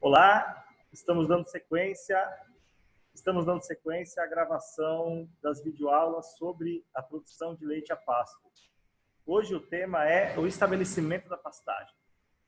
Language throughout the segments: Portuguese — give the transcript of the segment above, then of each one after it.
Olá, estamos dando sequência à gravação das videoaulas sobre a produção de leite a pasto. Hoje o tema é o estabelecimento da pastagem.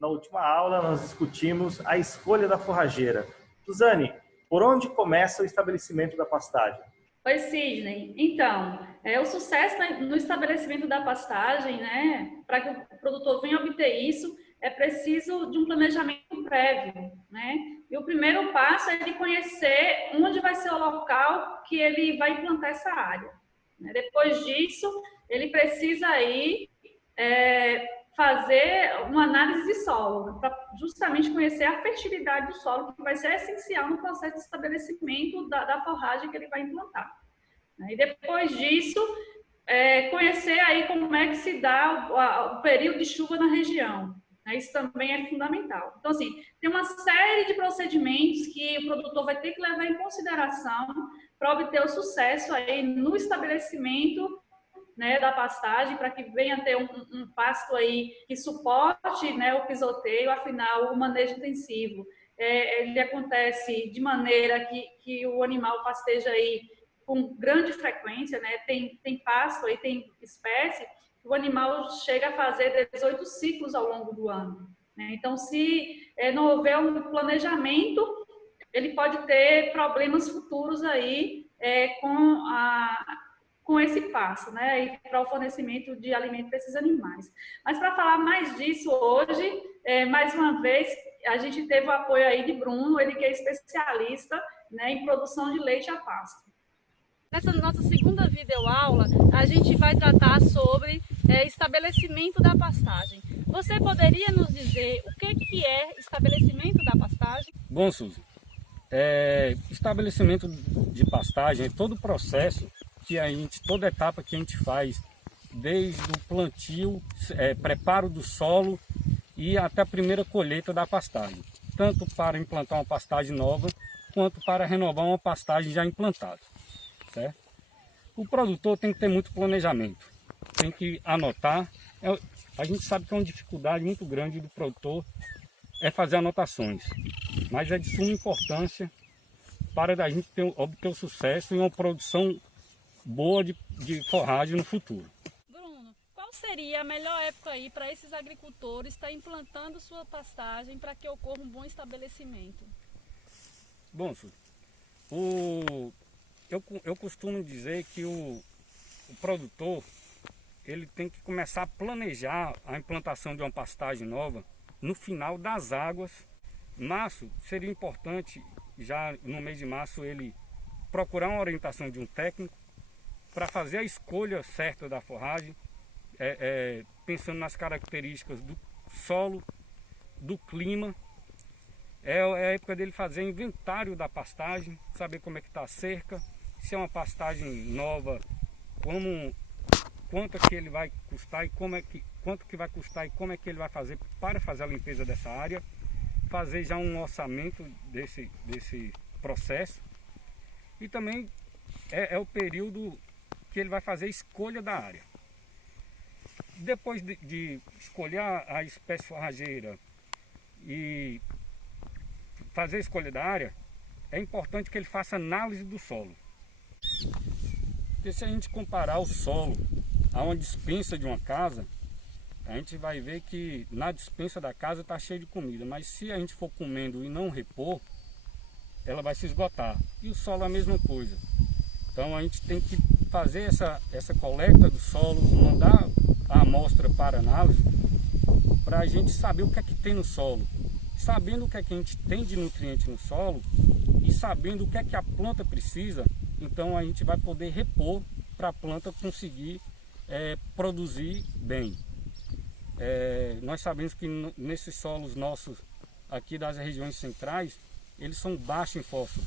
Na última aula nós discutimos a escolha da forrageira. Suzane, por onde começa o estabelecimento da pastagem? Oi, Sidney. Então, o sucesso no estabelecimento da pastagem, né, para que o produtor venha obter isso, é preciso de um planejamento prévio, né? E o primeiro passo é de conhecer onde vai ser o local que ele vai implantar essa área, né? Depois disso, ele precisa aí fazer uma análise de solo, para justamente conhecer a fertilidade do solo, que vai ser essencial no processo de estabelecimento da forragem que ele vai implantar. E depois disso, conhecer aí como é que se dá o período de chuva na região. Isso também é fundamental. Então, assim, tem uma série de procedimentos que o produtor vai ter que levar em consideração para obter o sucesso aí no estabelecimento, né, da pastagem, para que venha ter um pasto aí que suporte, né, o pisoteio, afinal, o manejo intensivo. Ele acontece de maneira que o animal pasteja aí com grande frequência, né? Tem pasto aí, tem espécie, o animal chega a fazer 18 ciclos ao longo do ano, né? Então, se não houver um planejamento, ele pode ter problemas futuros aí com esse passo, né, para o fornecimento de alimento para esses animais. Mas para falar mais disso hoje, mais uma vez, a gente teve o apoio aí de Bruno, ele que é especialista, né, em produção de leite a pasto. Nessa nossa segunda videoaula, a gente vai tratar sobre estabelecimento da pastagem. Você poderia nos dizer o que é estabelecimento da pastagem? Bom, Suzy, estabelecimento de pastagem é todo o processo toda etapa que a gente faz, desde o plantio, preparo do solo e até a primeira colheita da pastagem, tanto para implantar uma pastagem nova, quanto para renovar uma pastagem já implantada. Certo? O produtor tem que ter muito planejamento, tem que anotar. A gente sabe que é uma dificuldade muito grande do produtor fazer anotações, mas é de suma importância para a gente obter o sucesso em uma produção boa de forragem no futuro. Bruno, qual seria a melhor época aí para esses agricultores estar implantando sua pastagem para que ocorra um bom estabelecimento? Bom, eu costumo dizer que o produtor ele tem que começar a planejar a implantação de uma pastagem nova no final das águas. Março seria importante, já no mês de março, ele procurar uma orientação de um técnico para fazer a escolha certa da forragem, pensando nas características do solo, do clima. É a época dele fazer inventário da pastagem, saber como é que está a cerca, se é uma pastagem nova, quanto é que ele vai custar e quanto que vai custar e como é que ele vai fazer para fazer a limpeza dessa área, fazer já um orçamento desse processo. E também é o período que ele vai fazer a escolha da área. Depois de escolher a espécie forrageira e fazer a escolha da área, é importante que ele faça análise do solo. Porque se a gente comparar o solo a uma despensa de uma casa, a gente vai ver que na despensa da casa está cheio de comida, mas se a gente for comendo e não repor, ela vai se esgotar. E o solo é a mesma coisa. Então a gente tem que fazer essa coleta do solo, mandar a amostra para análise, para a gente saber o que é que tem no solo. Sabendo o que é que a gente tem de nutriente no solo e sabendo o que é que a planta precisa, então a gente vai poder repor para a planta conseguir produzir bem. Nós sabemos que nesses solos nossos aqui das regiões centrais, eles são baixos em fósforo.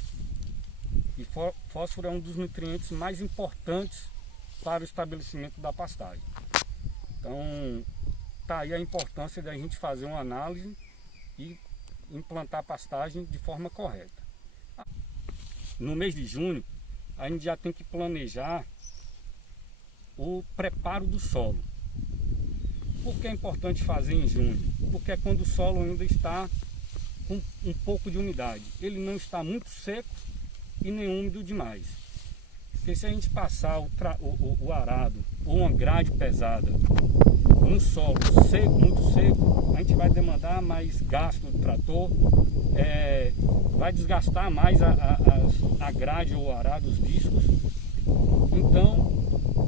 E fósforo é um dos nutrientes mais importantes para o estabelecimento da pastagem. Então, está aí a importância da gente fazer uma análise e implantar a pastagem de forma correta. No mês de junho, a gente já tem que planejar o preparo do solo. Por que é importante fazer em junho? Porque é quando o solo ainda está com um pouco de umidade. Ele não está muito seco e nem úmido demais. Porque se a gente passar o arado ou uma grade pesada num solo seco, muito seco, a gente vai demandar mais gasto do trator, vai desgastar mais a grade ou o arado, os discos. Então,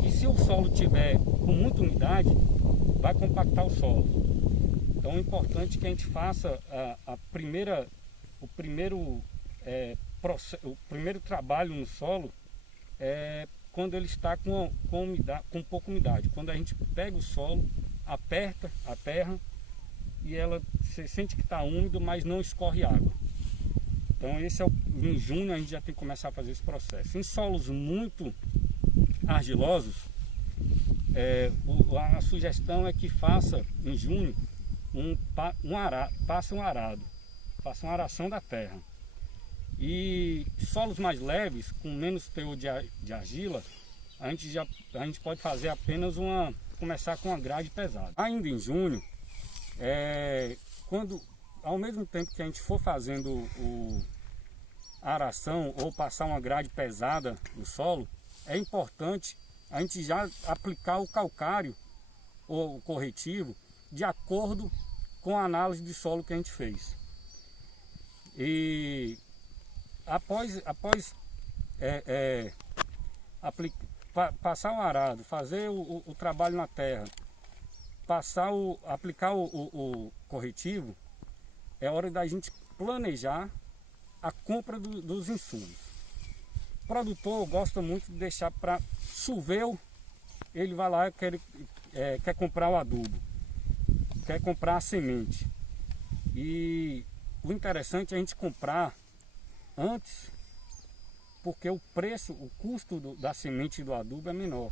e se o solo tiver com muita umidade, vai compactar o solo. Então é importante que a gente faça o primeiro trabalho no solo quando ele está com pouca umidade. Quando a gente pega o solo, aperta a terra e você sente que está úmido, mas não escorre água. Então em junho a gente já tem que começar a fazer esse processo. Em solos muito argilosos, a sugestão é que faça em junho faça um arado, faça uma aração da terra. E solos mais leves, com menos teor de argila, a gente pode fazer apenas começar com uma grade pesada. Ainda em junho, ao mesmo tempo que a gente for fazendo a aração ou passar uma grade pesada no solo, é importante a gente já aplicar o calcário ou o corretivo de acordo com a análise de solo que a gente fez. E após passar o arado, fazer o trabalho na terra, aplicar o corretivo, é hora da gente planejar a compra dos insumos. O produtor gosta muito de deixar para choveu, ele vai lá e quer comprar o adubo, quer comprar a semente. E o interessante é a gente comprar antes, porque o custo da semente e do adubo é menor.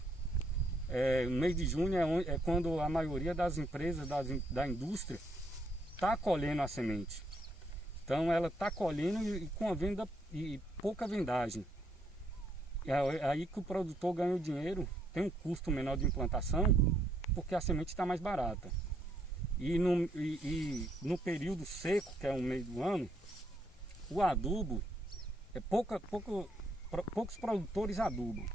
No mês de junho é quando a maioria das empresas da indústria está colhendo a semente. Então ela está colhendo e com a venda e pouca vendagem. É aí que o produtor ganha o dinheiro, tem um custo menor de implantação, porque a semente está mais barata. E no período seco, que é o meio do ano, o adubo, poucos produtores adubam.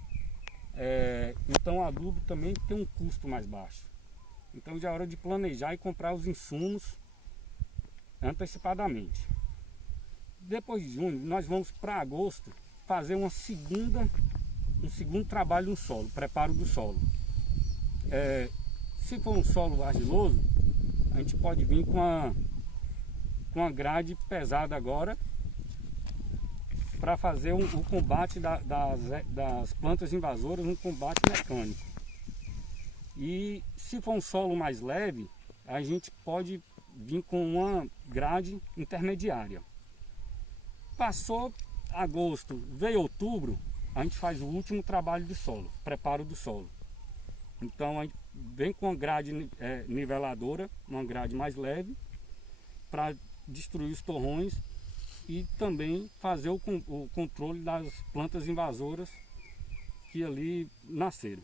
Então o adubo também tem um custo mais baixo. Então já é hora de planejar e comprar os insumos antecipadamente. Depois de junho, nós vamos para agosto fazer um segundo trabalho no solo, preparo do solo. Se for um solo argiloso, a gente pode vir com a grade pesada agora para fazer o combate das plantas invasoras, um combate mecânico. E se for um solo mais leve, a gente pode vir com uma grade intermediária. Passou agosto, veio outubro, a gente faz o último trabalho de solo, preparo do solo. Então a gente vem com uma grade niveladora, uma grade mais leve, para destruir os torrões e também fazer o controle das plantas invasoras que ali nasceram.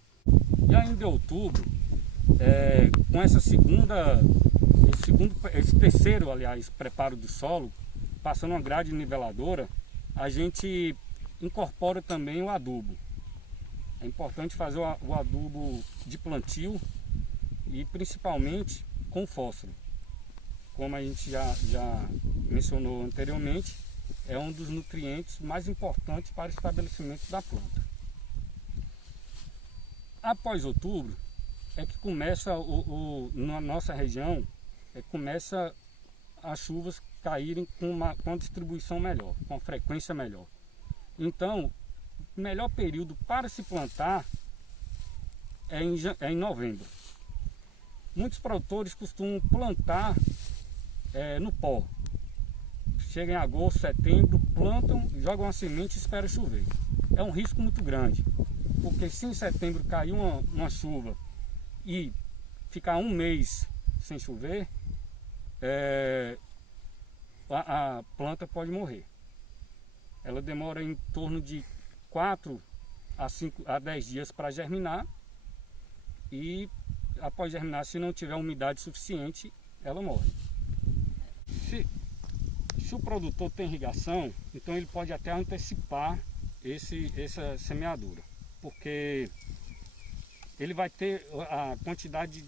E ainda em outubro, com esse terceiro, aliás, preparo do solo, passando uma grade niveladora, a gente incorpora também o adubo. É importante fazer o adubo de plantio e principalmente com fósforo. Como a gente já mencionou anteriormente, é um dos nutrientes mais importantes para o estabelecimento da planta. Após outubro, é que começa na nossa região, começa as chuvas caírem com uma distribuição melhor, com uma frequência melhor. Então, o melhor período para se plantar é em novembro. Muitos produtores costumam plantar no pó. Chega em agosto, setembro, plantam, jogam a semente e esperam chover. É um risco muito grande, porque se em setembro cair uma chuva e ficar um mês sem chover, a planta pode morrer. Ela demora em torno de 4 a 10 dias para germinar e após germinar, se não tiver umidade suficiente, ela morre. se o produtor tem irrigação, então ele pode até antecipar essa semeadura, porque ele vai ter a quantidade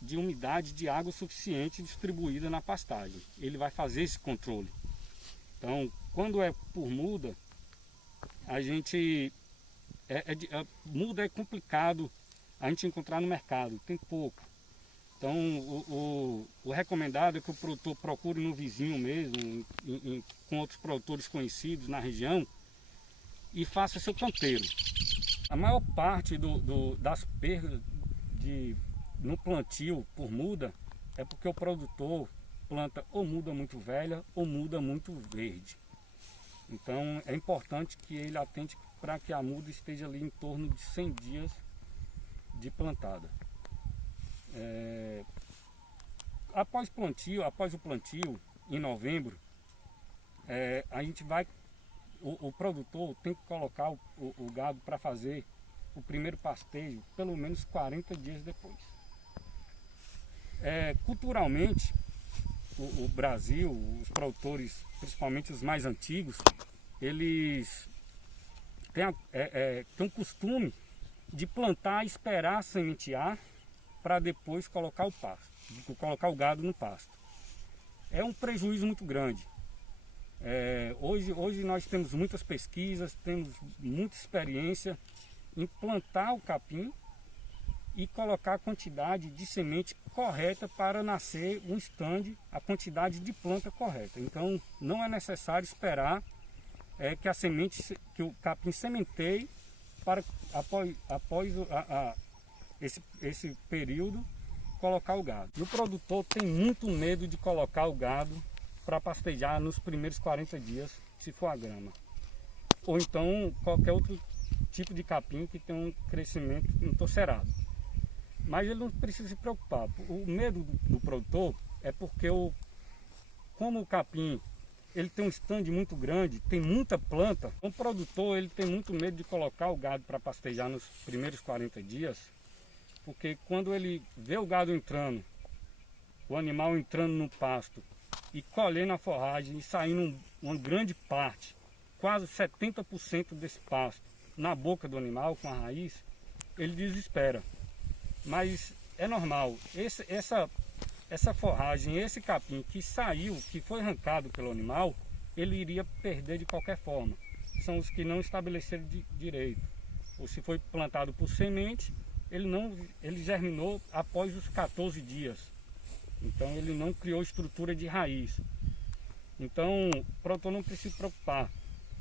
de umidade de água suficiente distribuída na pastagem. Ele vai fazer esse controle. Então, quando é por muda, a gente muda é complicado a gente encontrar no mercado, tem pouco. Então, o recomendado é que o produtor procure no vizinho mesmo, com outros produtores conhecidos na região, e faça seu canteiro. A maior parte das perdas no plantio por muda é porque o produtor planta ou muda muito velha ou muda muito verde. Então é importante que ele atente para que a muda esteja ali em torno de 100 dias de plantada. Após o plantio, em novembro, a gente vai... O produtor tem que colocar o gado para fazer o primeiro pastejo pelo menos 40 dias depois. Culturalmente, o Brasil, os produtores, principalmente os mais antigos, eles têm um costume de plantar e esperar sementear para depois colocar o gado no pasto. É um prejuízo muito grande. Hoje nós temos muitas pesquisas, temos muita experiência em plantar o capim e colocar a quantidade de semente correta para nascer um stand, a quantidade de planta correta. Então não é necessário esperar que o capim sementeie para após esse período colocar o gado. E o produtor tem muito medo de colocar o gado para pastejar nos primeiros 40 dias, se for a grama. Ou então qualquer outro tipo de capim que tem um crescimento entorcerado. Mas ele não precisa se preocupar. O medo do produtor é porque como o capim ele tem um stand muito grande, tem muita planta, o produtor ele tem muito medo de colocar o gado para pastejar nos primeiros 40 dias, porque quando ele vê o gado entrando, o animal entrando no pasto, e colhendo a forragem e saindo uma grande parte, quase 70% desse pasto na boca do animal com a raiz, ele desespera. Mas é normal, essa forragem, esse capim que saiu, que foi arrancado pelo animal, ele iria perder de qualquer forma. São os que não estabeleceram direito. Ou se foi plantado por semente, ele germinou após os 14 dias. Então ele não criou estrutura de raiz. Então o produtor não precisa se preocupar,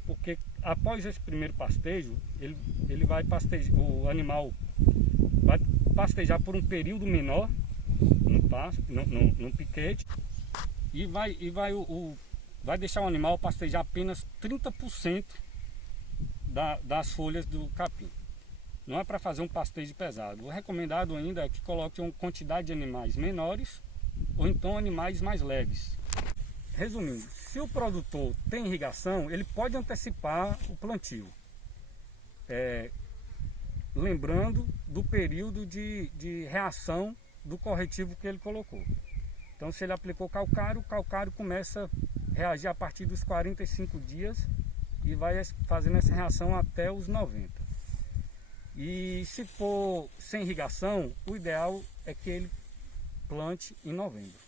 porque após esse primeiro pastejo, ele vai pastejar, o animal vai pastejar por um período menor no piquete e vai deixar o animal pastejar apenas 30% das folhas do capim. Não é para fazer um pastejo pesado. O recomendado ainda é que coloque uma quantidade de animais menores ou então animais mais leves. Resumindo, se o produtor tem irrigação, ele pode antecipar o plantio. Lembrando do período de reação do corretivo que ele colocou. Então, se ele aplicou calcário, o calcário começa a reagir a partir dos 45 dias e vai fazendo essa reação até os 90. E se for sem irrigação, o ideal é que ele plante em novembro.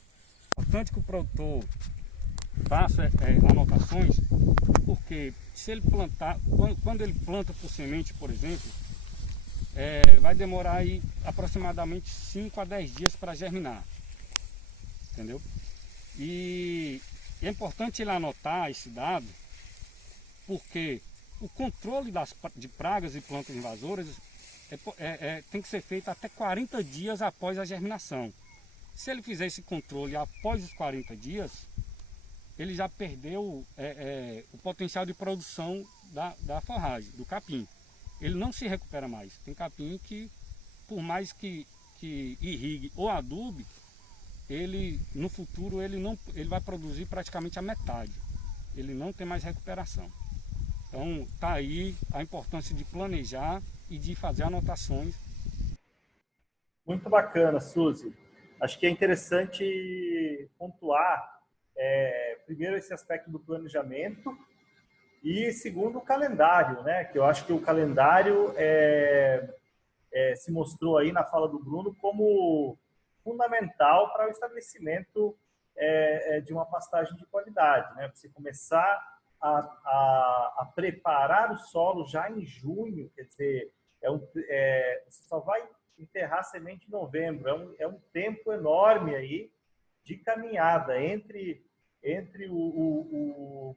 É importante que o produtor faça anotações, porque se ele plantar, quando ele planta por semente, por exemplo, vai demorar aí aproximadamente 5 a 10 dias para germinar, entendeu? E é importante ele anotar esse dado, porque o controle de pragas e plantas invasoras tem que ser feito até 40 dias após a germinação. Se ele fizer esse controle após os 40 dias, ele já perdeu o potencial de produção da forragem, do capim. Ele não se recupera mais. Tem capim que, por mais que irrigue ou adube, no futuro ele vai produzir praticamente a metade. Ele não tem mais recuperação. Então está aí a importância de planejar e de fazer anotações. Muito bacana, Suzy. Acho que é interessante pontuar primeiro, esse aspecto do planejamento e, segundo, o calendário, né? Que eu acho que o calendário se mostrou aí na fala do Bruno como fundamental para o estabelecimento de uma pastagem de qualidade, né? Você começar a preparar o solo já em junho, quer dizer, você só vai enterrar semente em novembro, é um tempo enorme aí de caminhada entre o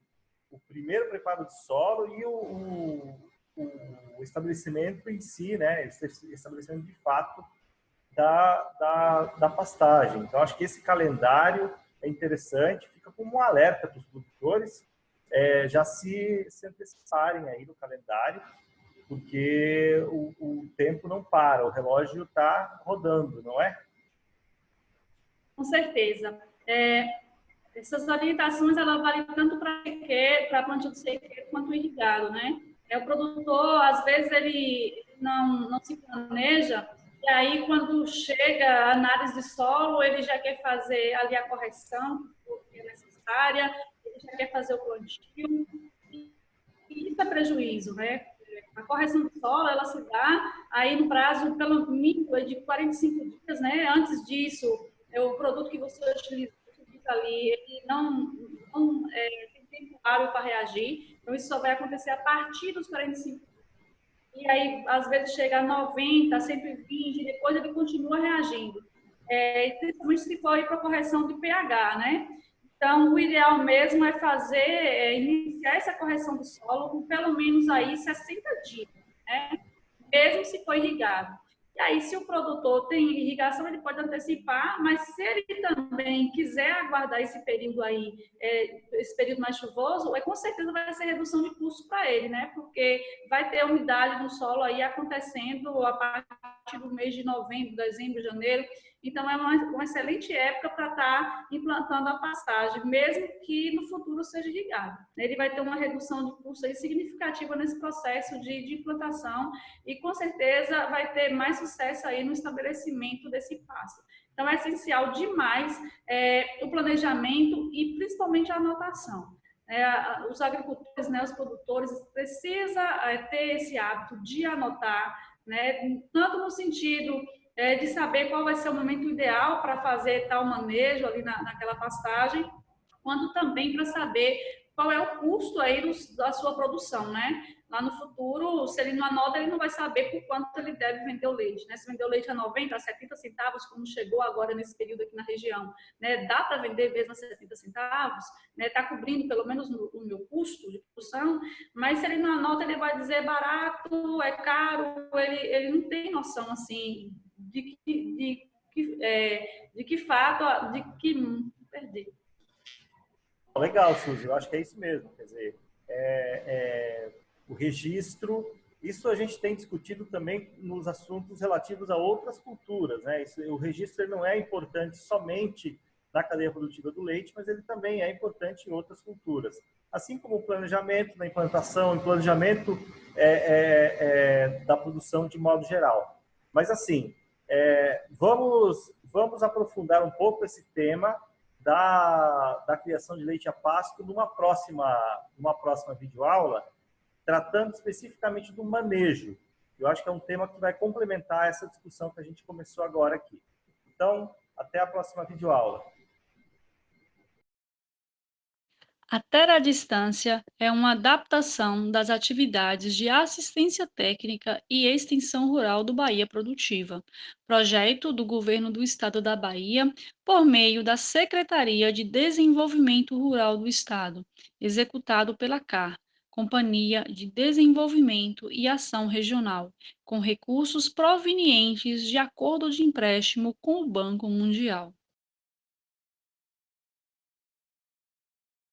primeiro preparo de solo e o estabelecimento em si, né? Estabelecimento de fato da pastagem. Então, acho que esse calendário é interessante, fica como um alerta para os produtores já se anteciparem aí no calendário, porque o tempo não para, o relógio está rodando, não é? Com certeza. Essas orientações, ela vale tanto para plantio de sequeiro quanto irrigado, né? O produtor, às vezes, ele não se planeja, e aí, quando chega a análise de solo, ele já quer fazer ali a correção que é necessária, ele já quer fazer o plantio, e isso é prejuízo, né? A correção do solo, ela se dá aí no prazo, pelo mínimo, de 45 dias, né? Antes disso, o produto que você utiliza ali, ele não tem tempo hábil para reagir, então isso só vai acontecer a partir dos 45 dias. E aí, às vezes, chega a 90, 120, e depois ele continua reagindo. Principalmente se for para correção de pH, né? Então, o ideal mesmo é iniciar essa correção do solo com pelo menos aí 60 dias, né? Mesmo se for irrigado. E aí, se o produtor tem irrigação, ele pode antecipar, mas se ele também quiser aguardar esse período aí, esse período mais chuvoso, com certeza vai ser redução de custo para ele, né? Porque vai ter umidade no solo aí acontecendo a partir do mês de novembro, dezembro, janeiro. Então, é uma excelente época para estar implantando a pastagem, mesmo que no futuro seja irrigado. Ele vai ter uma redução de custo aí significativa nesse processo de implantação e, com certeza, vai ter mais sucesso aí no estabelecimento desse passo. Então, é essencial demais o planejamento e, principalmente, a anotação. Os agricultores, né, os produtores, precisam ter esse hábito de anotar, né, tanto no sentido de saber qual vai ser o momento ideal para fazer tal manejo ali naquela pastagem, quanto também para saber qual é o custo aí da sua produção, né? Lá no futuro, se ele não anota, ele não vai saber por quanto ele deve vender o leite, né? Se vender o leite a 90, a 70 centavos, como chegou agora nesse período aqui na região, né? Dá para vender mesmo a 70 centavos, né? Está cobrindo pelo menos o meu custo de produção, mas se ele não anota, ele vai dizer barato, é caro, ele não tem noção, assim, de que fato, perdi. Legal, Suzy, eu acho que é isso mesmo, quer dizer, o registro, isso a gente tem discutido também nos assuntos relativos a outras culturas, né? O registro não é importante somente na cadeia produtiva do leite, mas ele também é importante em outras culturas. Assim como o planejamento na implantação, o planejamento da produção de modo geral. Mas assim, vamos aprofundar um pouco esse tema da criação de leite a pasto numa próxima videoaula, tratando especificamente do manejo. Eu acho que é um tema que vai complementar essa discussão que a gente começou agora aqui. Então, até a próxima videoaula. A Terra à Distância é uma adaptação das atividades de assistência técnica e extensão rural do Bahia Produtiva, projeto do Governo do Estado da Bahia por meio da Secretaria de Desenvolvimento Rural do Estado, executado pela CAR, Companhia de Desenvolvimento e Ação Regional, com recursos provenientes de acordo de empréstimo com o Banco Mundial.